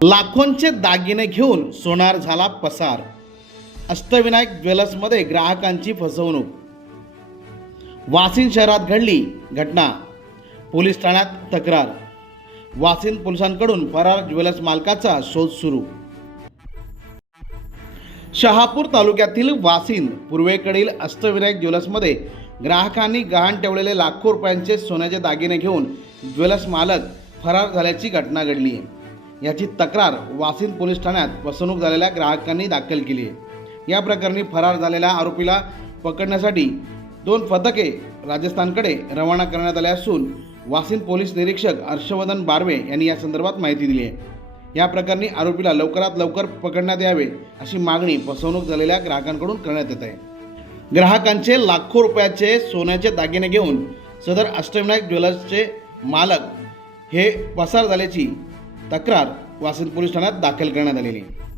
लाखोंचे दागिने घेऊन सोनार झाला पसार. अष्टविनायक ज्वेलर्समध्ये ग्राहकांची फसवणूक. वासिन शहरात घडली घटना. पोलीस ठाण्यात तक्रार. वासिन पोलिसांकडून फरार ज्वेलर्स मालकाचा शोध सुरू. शहापूर तालुक्यातील वासिन पूर्वेकडील अष्टविनायक ज्वेलर्समध्ये ग्राहकांनी गहाण ठेवलेले लाखो रुपयांचे सोन्याचे दागिने घेऊन ज्वेलर्स मालक फरार झाल्याची घटना घडली आहे. याची तक्रार वासिंद पोलीस ठाण्यात फसवणूक झालेल्या ग्राहकांनी दाखल केली आहे. या प्रकरणी फरार झालेल्या आरोपीला पकडण्यासाठी दोन पथके राजस्थानकडे रवाना करण्यात आले असून वासिंद पोलीस निरीक्षक हर्षवर्धन बारवे यांनी या संदर्भात माहिती दिली आहे. या प्रकरणी आरोपीला लवकरात लवकर पकडण्यात यावे अशी मागणी फसवणूक झालेल्या ग्राहकांकडून करण्यात येत आहे. ग्राहकांचे लाखो रुपयाचे सोन्याचे दागिने घेऊन सदर अष्टविनायक ज्वेलर्सचे मालक हे पसार झाल्याची तक्रार वासिन पोलीस ठाण्यात दाखल करण्यात आलेली. आहे